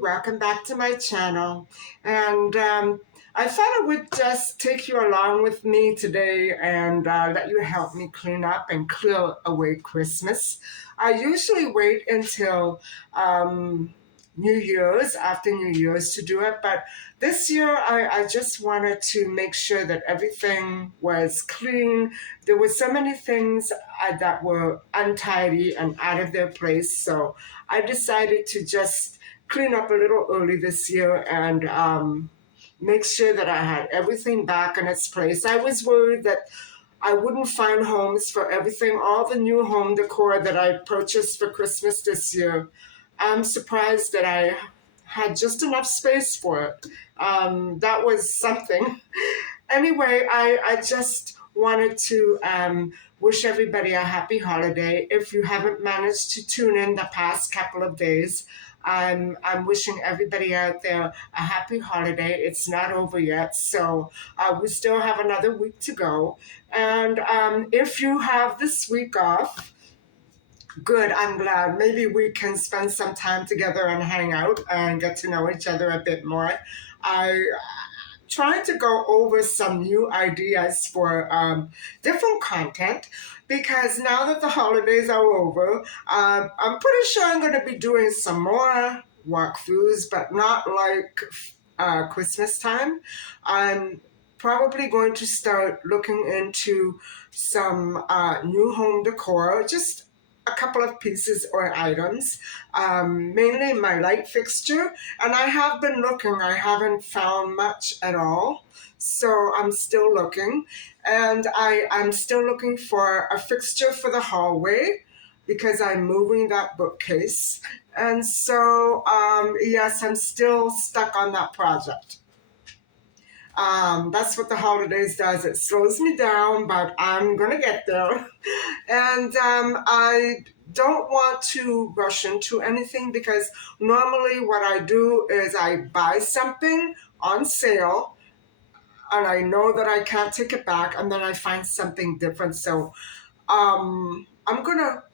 welcome back to my channel. And I thought I would just take you along with me today and let you help me clean up and clear away Christmas. I usually wait until New Year's, after New Year's to do it, but this year I just wanted to make sure that everything was clean. There were so many things that were untidy and out of their place, so I decided to just clean up a little early this year and make sure that I had everything back in its place. I was worried that I wouldn't find homes for everything, all the new home decor that I purchased for Christmas this year. I'm surprised that I had just enough space for it. That was something. Anyway, I just wanted to wish everybody a happy holiday. If you haven't managed to tune in the past couple of days, I'm wishing everybody out there a happy holiday. It's not over yet, so we still have another week to go. And if you have this week off, good, I'm glad. Maybe we can spend some time together and hang out and get to know each other a bit more. I trying to go over some new ideas for different content because now that the holidays are over, I'm pretty sure I'm going to be doing some more walkthroughs, but not like Christmas time. I'm probably going to start looking into some new home decor, just a couple of pieces or items, mainly my light fixture. And I have been looking, I haven't found much at all. So I'm still looking. And I'm still looking for a fixture for the hallway because I'm moving that bookcase. And so, yes, I'm still stuck on that project. That's what the holidays does. It slows me down, but I'm gonna get there. And I don't want to rush into anything because normally what I do is I buy something on sale and I know that I can't take it back, and then I find something different. So I'm gonna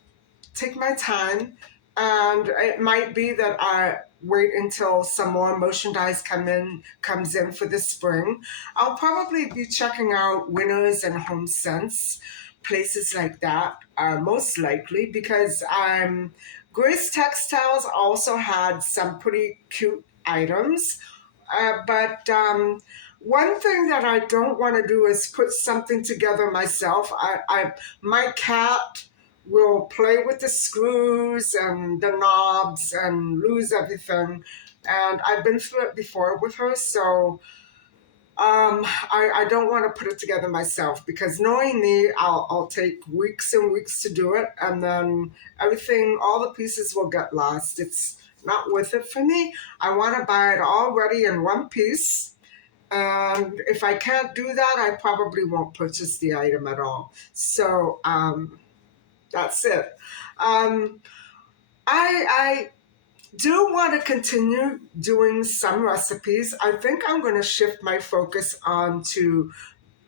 take my time, and it might be that I wait until some more merchandise comes in for the spring. I'll probably be checking out Winners and Home Sense, places like that, most likely, because Grace Textiles also had some pretty cute items, but one thing that I don't want to do is put something together myself. My cat will play with the screws and the knobs and lose everything. And I've been through it before with her, so I don't want to put it together myself because knowing me, I'll take weeks and weeks to do it, and then everything, all the pieces will get lost. It's not worth it for me. I want to buy it all ready in one piece. And if I can't do that, I probably won't purchase the item at all. So that's it. I do want to continue doing some recipes. I think I'm going to shift my focus on to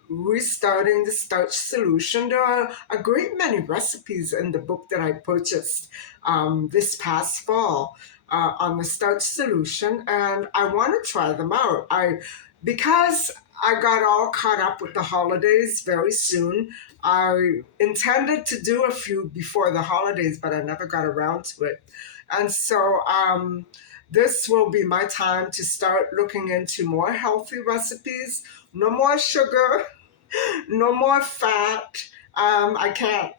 restarting the starch solution. There are a great many recipes in the book that I purchased this past fall on the starch solution, and I want to try them out. Because I got all caught up with the holidays very soon. I intended to do a few before the holidays, but I never got around to it. And so this will be my time to start looking into more healthy recipes. No more sugar, no more fat. I can't.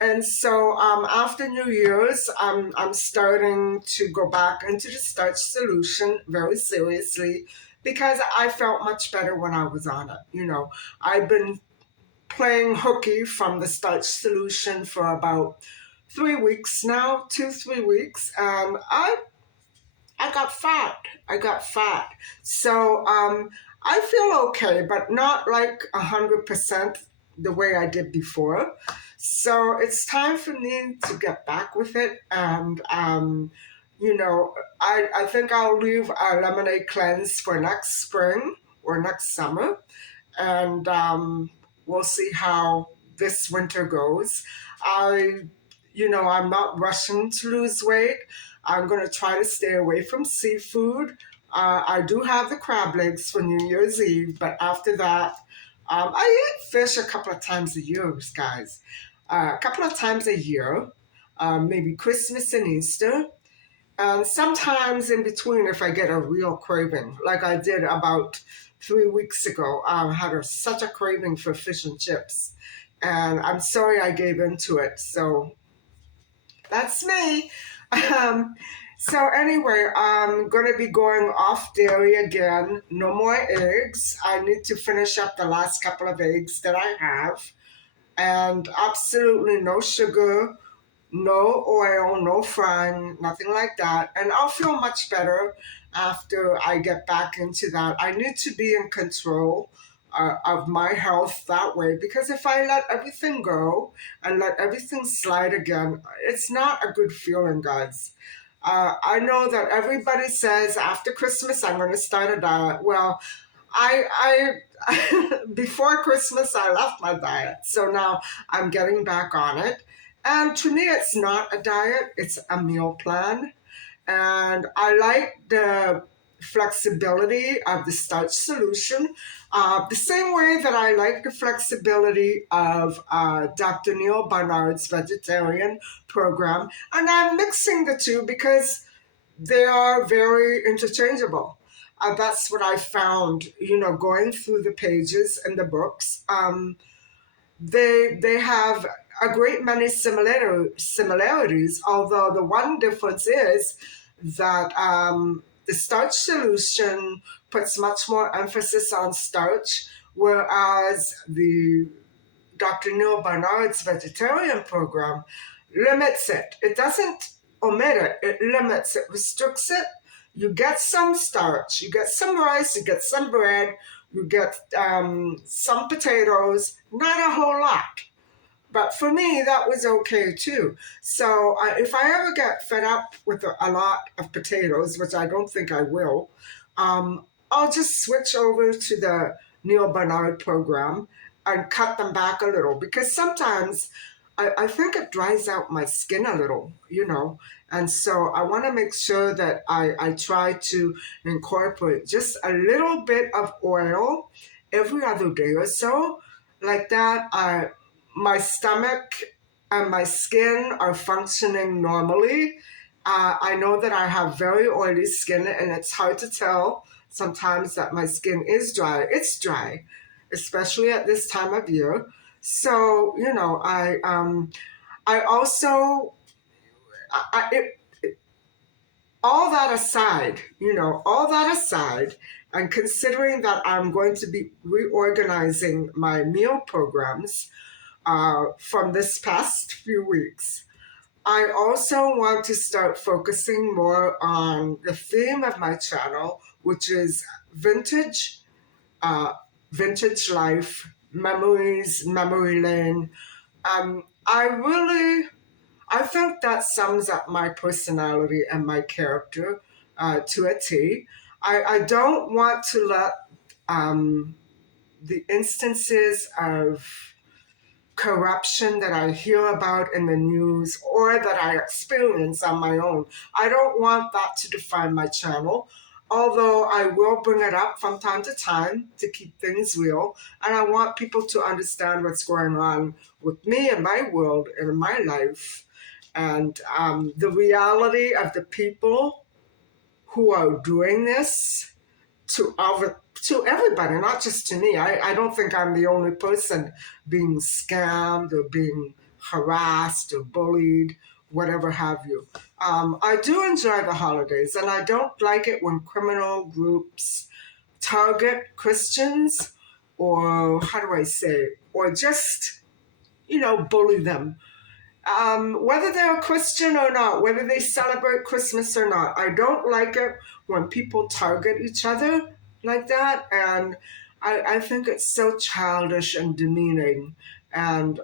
And so after New Year's, I'm starting to go back into the starch solution very seriously because I felt much better when I was on it. You know, I've been playing hooky from the starch solution for about 3 weeks now, 3 weeks. I got fat. I got fat. So I feel okay, but not like 100% the way I did before. So it's time for me to get back with it. And, you know, I think I'll leave a lemonade cleanse for next spring or next summer. And we'll see how this winter goes. I'm not rushing to lose weight. I'm going to try to stay away from seafood. I do have the crab legs for New Year's Eve, but after that, I eat fish a couple of times a year, guys. A couple of times a year, maybe Christmas and Easter. And sometimes in between, if I get a real craving, like I did about 3 weeks ago, I had such a craving for fish and chips. And I'm sorry I gave into it. So that's me. Um, so anyway, I'm gonna be going off dairy again. No more eggs. I need to finish up the last couple of eggs that I have, and absolutely no sugar, no oil, no frying, nothing like that. And I'll feel much better after I get back into that. I need to be in control of my health that way, because if I let everything go and let everything slide again, it's not a good feeling, guys. I know that everybody says after Christmas I'm going to start a diet. Well, I before Christmas I left my diet, so now I'm getting back on it. And to me, it's not a diet; it's a meal plan. And I like the flexibility of the starch solution, the same way that I like the flexibility of Dr. Neil Barnard's vegetarian program. And I'm mixing the two because they are very interchangeable. That's what I found, going through the pages in the books. They have a great many similarities, although the one difference is that the starch solution puts much more emphasis on starch, whereas the Dr. Neil Barnard's vegetarian program limits it. It doesn't omit it, it limits it, restricts it. You get some starch, you get some rice, you get some bread, you get some potatoes, not a whole lot. But for me, that was okay too. So if I ever get fed up with a lot of potatoes, which I don't think I will, I'll just switch over to the Neil Barnard program and cut them back a little, because sometimes I think it dries out my skin a little. And so I want to make sure that I try to incorporate just a little bit of oil every other day or so. Like that, my stomach and my skin are functioning normally. I know that I have very oily skin, and it's hard to tell sometimes that my skin is dry. It's dry, especially at this time of year. So I also all that aside, and considering that I'm going to be reorganizing my meal programs from this past few weeks, I also want to start focusing more on the theme of my channel, which is vintage, uh, vintage life, memories, memory lane. I think that sums up my personality and my character to a T. I don't want to let um, the instances of corruption that I hear about in the news or that I experience on my own, I don't want that to define my channel. Although I will bring it up from time to time to keep things real, and I want people to understand what's going on with me and my world and in my life, and the reality of the people who are doing this to everybody, not just to me. I don't think I'm the only person being scammed or being harassed or bullied, whatever have you. I do enjoy the holidays, and I don't like it when criminal groups target Christians, or how do I say, or just, bully them, whether they're a Christian or not, whether they celebrate Christmas or not. I don't like it when people target each other like that. And I think it's so childish and demeaning. And,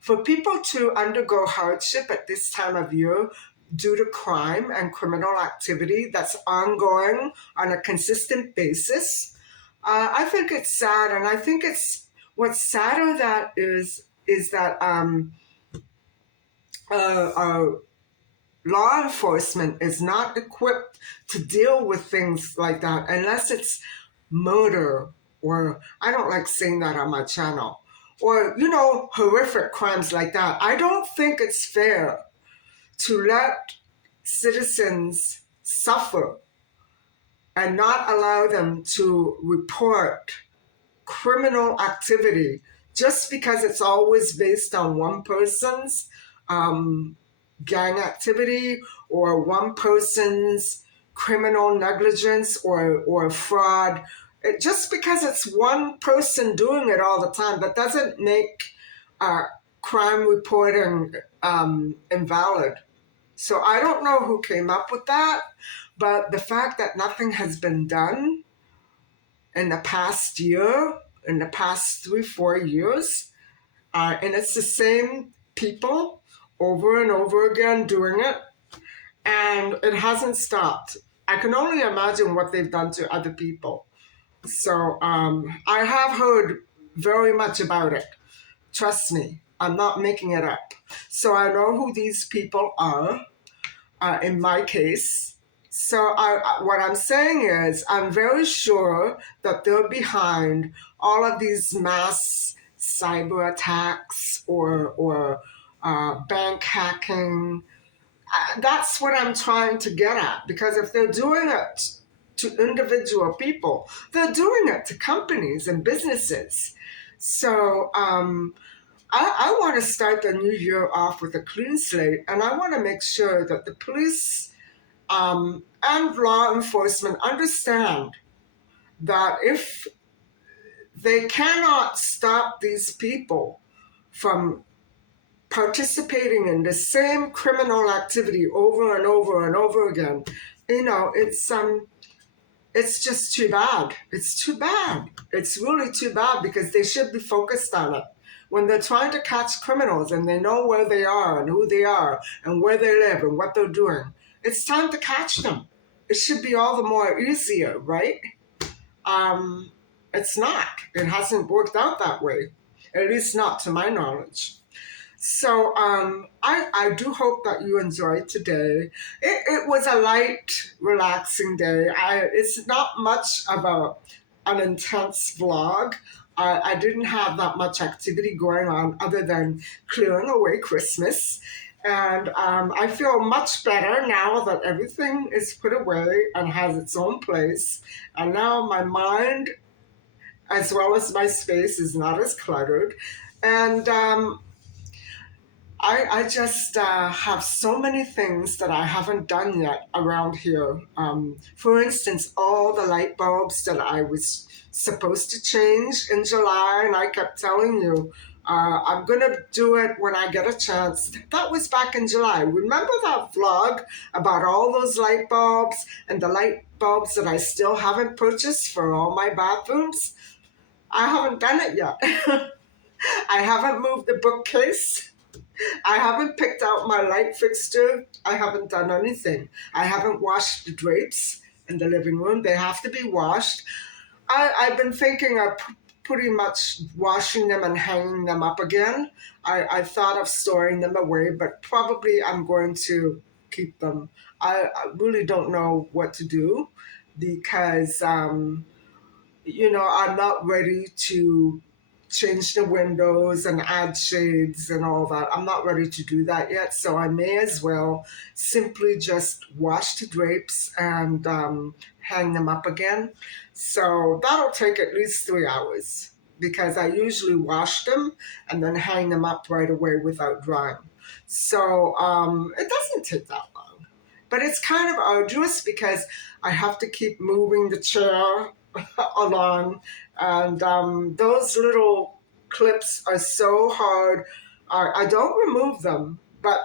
for people to undergo hardship at this time of year due to crime and criminal activity that's ongoing on a consistent basis, I think it's sad. And I think it's what's sadder that is that uh, law enforcement is not equipped to deal with things like that unless it's murder, or I don't like saying that on my channel, or, horrific crimes like that. I don't think it's fair to let citizens suffer and not allow them to report criminal activity just because it's always based on one person's um, gang activity or one person's criminal negligence or fraud. Just because it's one person doing it all the time, that doesn't make uh, crime reporting invalid. So I don't know who came up with that, but the fact that nothing has been done in the past year, in the past 3, 4 years, and it's the same people over and over again doing it, and it hasn't stopped. I can only imagine what they've done to other people. So I have heard very much about it. Trust me, I'm not making it up. So I know who these people are, in my case. So what I'm saying is, I'm very sure that they're behind all of these mass cyber attacks or bank hacking. That's what I'm trying to get at. Because if they're doing it to individual people, they're doing it to companies and businesses. So I want to start the new year off with a clean slate, and I want to make sure that the police and law enforcement understand that if they cannot stop these people from participating in the same criminal activity over and over and over again, it's just too bad. It's too bad. It's really too bad, because they should be focused on it. When they're trying to catch criminals and they know where they are and who they are and where they live and what they're doing, it's time to catch them. It should be all the more easier, right? Um, it's not. It hasn't worked out that way, at least not to my knowledge. So I do hope that you enjoyed today. It was a light, relaxing day. It's not much of an intense vlog. I didn't have that much activity going on other than clearing away Christmas. And I feel much better now that everything is put away and has its own place. And now my mind, as well as my space, is not as cluttered. And I just have so many things that I haven't done yet around here. For instance, all the light bulbs that I was supposed to change in July, and I kept telling you, I'm going to do it when I get a chance. That was back in July. Remember that vlog about all those light bulbs and the light bulbs that I still haven't purchased for all my bathrooms? I haven't done it yet. I haven't moved the bookcase. I haven't picked out my light fixture. I haven't done anything. I haven't washed the drapes in the living room. They have to be washed. I've been thinking of pretty much washing them and hanging them up again. I thought of storing them away, but probably I'm going to keep them. I really don't know what to do, because I'm not ready to change the windows and add shades and all that. I'm not ready to do that yet. So I may as well simply just wash the drapes and hang them up again. So that'll take at least 3 hours, because I usually wash them and then hang them up right away without drying. So it doesn't take that long. But it's kind of arduous, because I have to keep moving the chair along, and those little clips are so hard. I don't remove them, but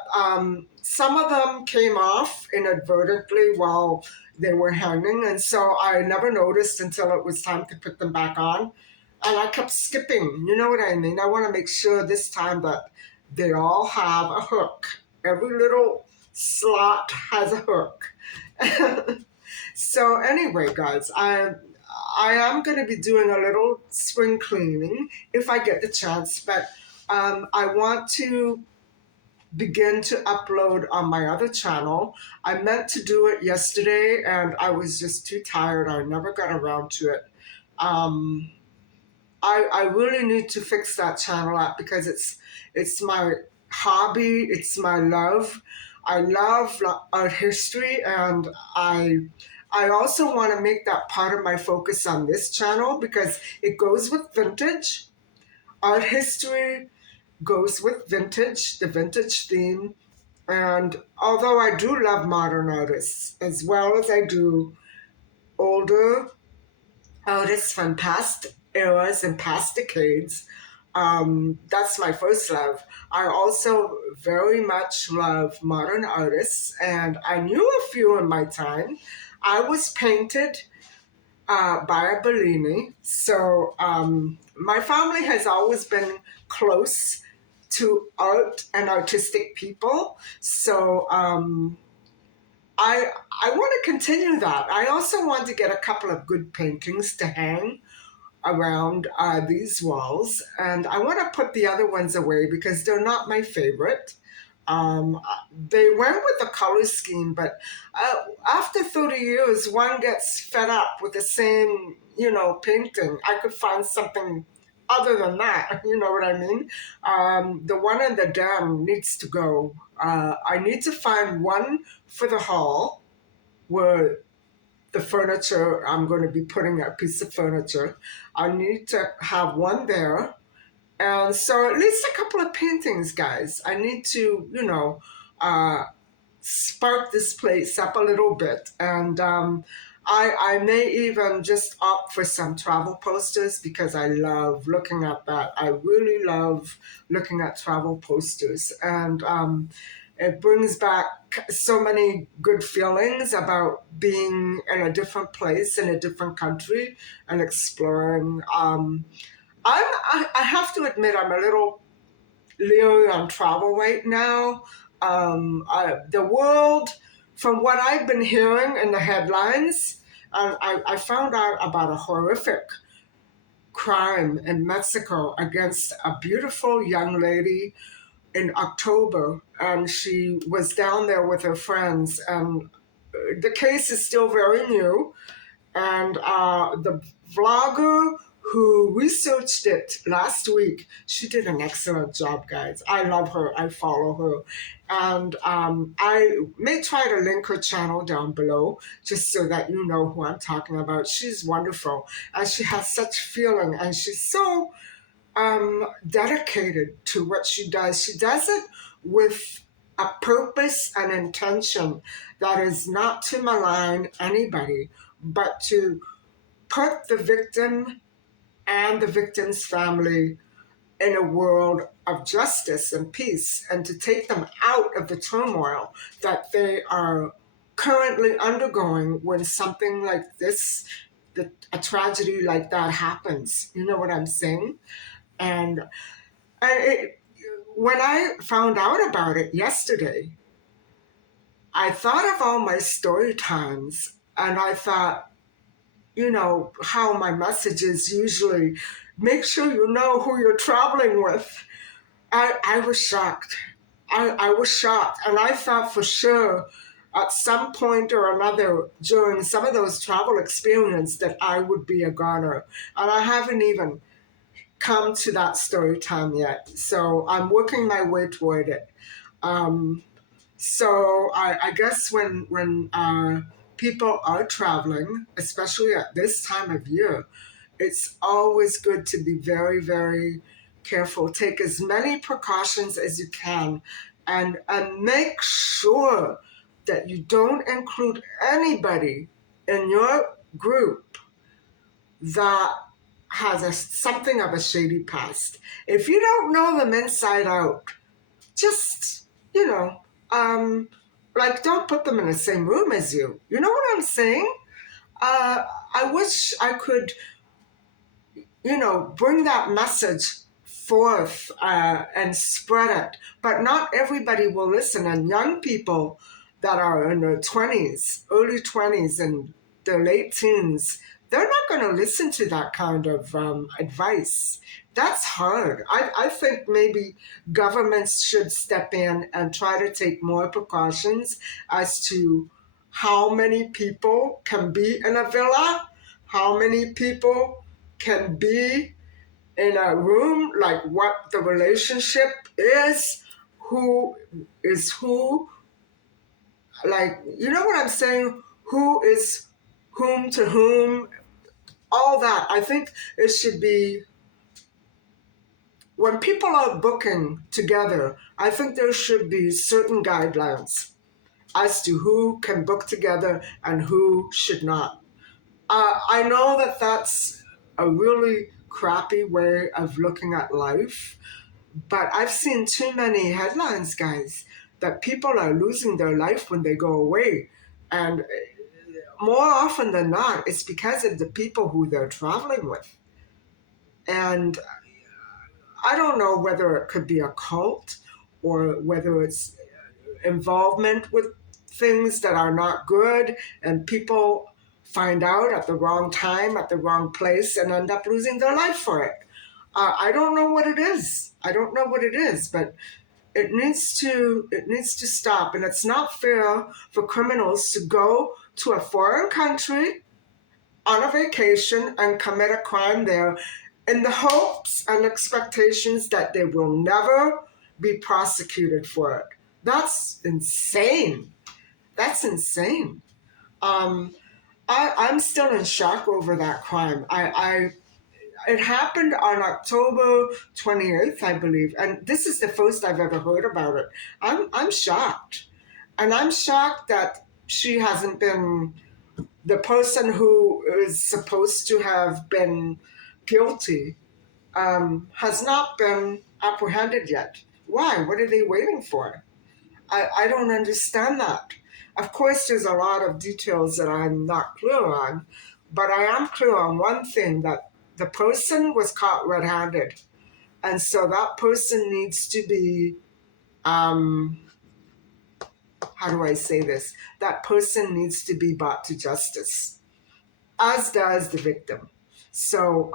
some of them came off inadvertently while they were hanging, and so I never noticed until it was time to put them back on. And I kept skipping, you know what I mean? I want to make sure this time that they all have a hook. Every little slot has a hook. So anyway, guys, I am going to be doing a little spring cleaning if I get the chance, but I want to begin to upload on my other channel. I meant to do it yesterday and I was just too tired. I never got around to it. Um, I really need to fix that channel up because it's my hobby, it's my love. I love art history, and I also want to make that part of my focus on this channel because it goes with vintage. Art history goes with vintage, the vintage theme. And although I do love modern artists as well as I do older artists from past eras and past decades, that's my first love. I also very much love modern artists, and I knew a few in my time. I was painted by a Bellini, so my family has always been close to art and artistic people. So I I want to continue that. I also want to get a couple of good paintings to hang around these walls, and I want to put the other ones away because they're not my favorite. Um, they went with the color scheme, but after 30 years, one gets fed up with the same, painting. I could find something other than that. You know what I mean? The one in the dam needs to go. I need to find one for the hall where the furniture, I'm going to be putting a piece of furniture. I need to have one there. And so at least a couple of paintings, guys. I need to, uh, spark this place up a little bit. And I may even just opt for some travel posters because I love looking at that. I really love looking at travel posters. And it brings back so many good feelings about being in a different place, in a different country, and exploring. I have to admit, I'm a little leery on travel right now. The world, from what I've been hearing in the headlines, I found out about a horrific crime in Mexico against a beautiful young lady in October, and she was down there with her friends. And the case is still very new, and the vlogger who researched it last week, she did an excellent job, guys. I love her. I follow her. And I may try to link her channel down below just so that you know who I'm talking about. She's wonderful. And she has such feeling. And she's so dedicated to what she does. She does it with a purpose and intention that is not to malign anybody, but to put the victim and the victim's family in a world of justice and peace, and to take them out of the turmoil that they are currently undergoing when something like this, a tragedy like that happens. You know what I'm saying? And when I found out about it yesterday, I thought of all my story times, and I thought, how my messages usually make sure you know who you're traveling with. I was shocked. I was shocked. And I thought for sure at some point or another during some of those travel experiences that I would be a goner. And I haven't even come to that story time yet. So I'm working my way toward it. Um, so I guess when people are traveling, especially at this time of year, it's always good to be very, very careful. Take as many precautions as you can, and make sure that you don't include anybody in your group that has something of a shady past. If you don't know them inside out, just, like don't put them in the same room as you. You know what I'm saying? I wish I could, bring that message forth and spread it. But not everybody will listen. And young people that are in their 20s, early 20s, and their late teens, they're not going to listen to that kind of advice. That's hard. I think maybe governments should step in and try to take more precautions as to how many people can be in a villa, how many people can be in a room, like what the relationship is, who is who, like, you know what I'm saying? Who is whom to whom, all that. I think it should be when people are booking together, I think there should be certain guidelines as to who can book together and who should not. I know that that's a really crappy way of looking at life, but I've seen too many headlines, guys, that people are losing their life when they go away. And more often than not, it's because of the people who they're traveling with. And I don't know whether it could be a cult or whether it's involvement with things that are not good and people find out at the wrong time, at the wrong place, and end up losing their life for it. I don't know what it is. I don't know what it is, but it needs to stop. And it's not fair for criminals to go to a foreign country on a vacation and commit a crime there in the hopes and expectations that they will never be prosecuted for it. That's insane. That's insane. Um, I'm still in shock over that crime. It happened on October 28th, I believe, and this is the first I've ever heard about it. I'm shocked, and I'm shocked that she hasn't been the person who is supposed to have been guilty has not been apprehended yet. Why? What are they waiting for? I don't understand that. Of course, there's a lot of details that I'm not clear on, but I am clear on one thing that the person was caught red handed. And so that person needs to be, how do I say this? That person needs to be brought to justice, as does the victim. So,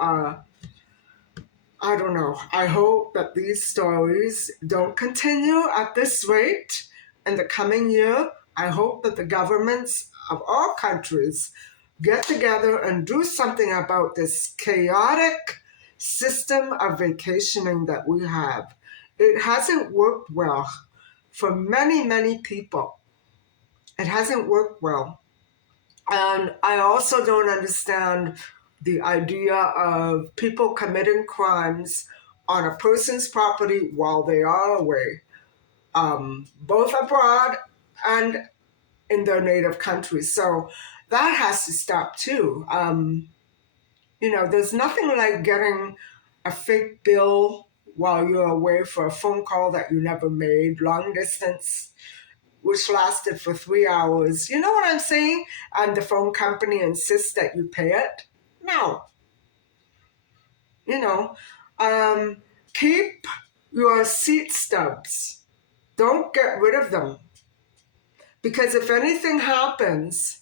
I don't know. I hope that these stories don't continue at this rate in the coming year. I hope that the governments of all countries get together and do something about this chaotic system of vacationing that we have. It hasn't worked well for many, many people. It hasn't worked well. And I also don't understand the idea of people committing crimes on a person's property while they are away, both abroad and in their native country. So that has to stop too. There's nothing like getting a fake bill while you're away for a phone call that you never made, long distance, which lasted for 3 hours. You know what I'm saying? And the phone company insists that you pay it. No. You know, keep your seat stubs. Don't get rid of them. Because if anything happens,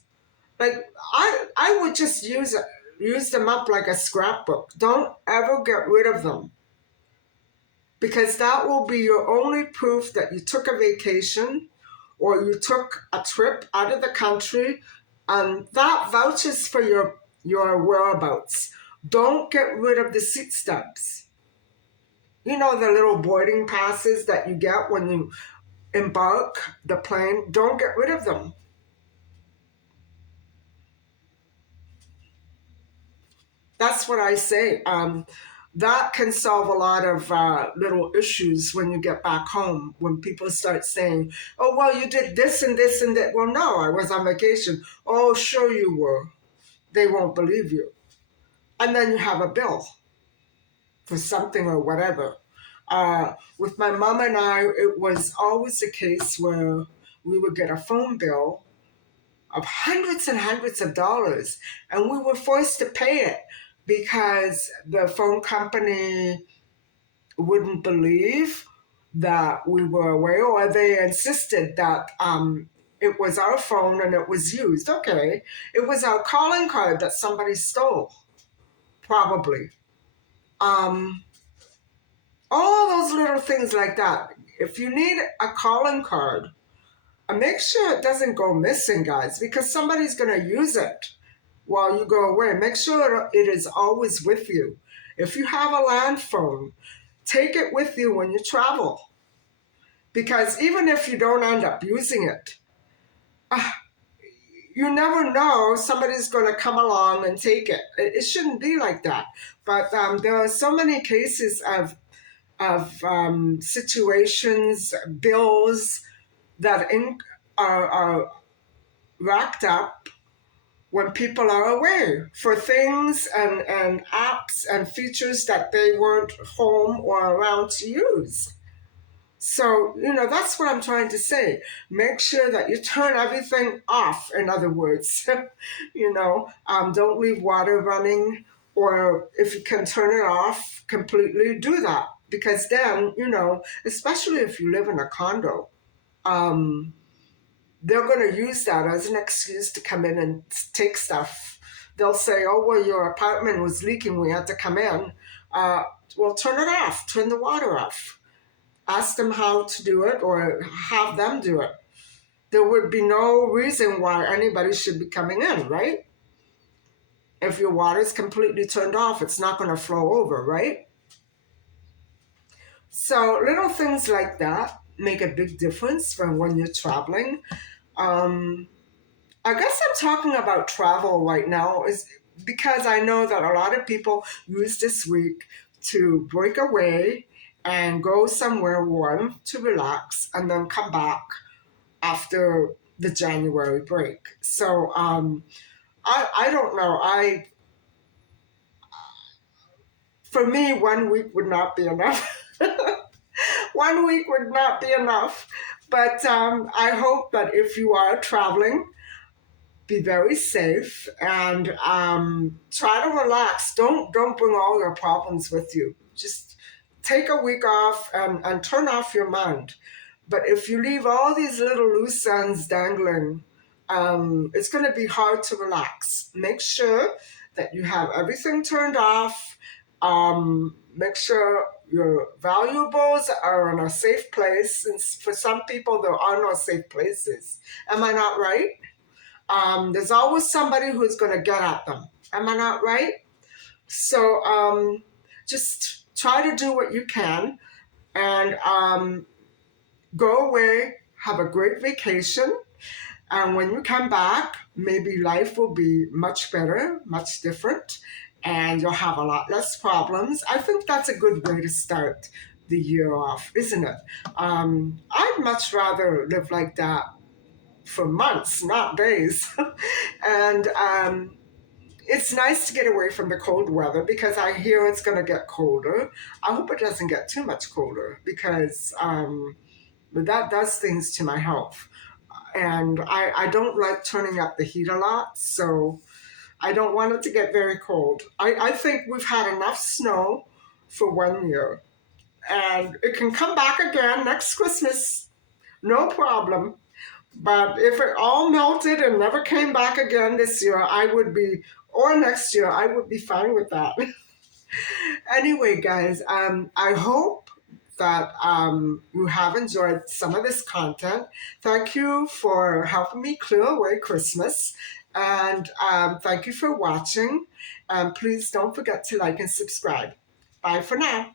like I would just use them up like a scrapbook. Don't ever get rid of them. Because that will be your only proof that you took a vacation or you took a trip out of the country, and that vouches for your whereabouts. Don't get rid of the seat stubs. You know, the little boarding passes that you get when you embark the plane. Don't get rid of them. That's what I say. That can solve a lot of little issues when you get back home, when people start saying, oh, well, you did this and this and that. Well, no, I was on vacation. Oh, sure you were. They won't believe you. And then you have a bill for something or whatever. With my mom and I, it was always the case where we would get a phone bill of hundreds and hundreds of dollars, and we were forced to pay it because the phone company wouldn't believe that we were away, or they insisted that it was our phone and it was used. Okay, it was our calling card that somebody stole, probably. Um, All those little things like that. If you need a calling card, make sure it doesn't go missing, guys, because somebody's going to use it while you go away. Make sure it is always with you. If you have a land phone, take it with you when you travel, because even if you don't end up using it, you never know, somebody's going to come along and take it. It shouldn't be like that. But there are so many cases of situations, bills that are racked up when people are away for things and apps and features that they weren't home or around to use. So, that's what I'm trying to say. Make sure that you turn everything off, in other words. Don't leave water running, or if you can turn it off completely, do that. Because then, especially if you live in a condo, um, they're going to use that as an excuse to come in and take stuff. They'll say, oh, well, your apartment was leaking, we had to come in. Well, turn it off, turn the water off. Ask them how to do it or have them do it. There would be no reason why anybody should be coming in, right? If your water is completely turned off, it's not going to flow over, right? So little things like that make a big difference from when you're traveling. Um, I guess I'm talking about travel right now is because I know that a lot of people use this week to break away and go somewhere warm to relax and then come back after the January break. So I don't know. For me, 1 week would not be enough. 1 week would not be enough. But I hope that if you are traveling, be very safe and try to relax. Don't bring all your problems with you. Just take a week off and turn off your mind. But if you leave all these little loose ends dangling, it's going to be hard to relax. Make sure that you have everything turned off. Make sure your valuables are in a safe place. And for some people, there are no safe places. Am I not right? There's always somebody who's going to get at them. Am I not right? So just try to do what you can and go away, have a great vacation. And when you come back, maybe life will be much better, much different, and you'll have a lot less problems. I think that's a good way to start the year off, isn't it? I'd much rather live like that for months, not days. And it's nice to get away from the cold weather because I hear it's going to get colder. I hope it doesn't get too much colder because that does things to my health. And I don't like turning up the heat a lot, so I don't want it to get very cold. I think we've had enough snow for 1 year. And it can come back again next Christmas, no problem. But if it all melted and never came back again this year, or next year, I would be fine with that. Anyway, guys, I hope that you have enjoyed some of this content. Thank you for helping me clear away Christmas. And thank you for watching. Please don't forget to like and subscribe. Bye for now.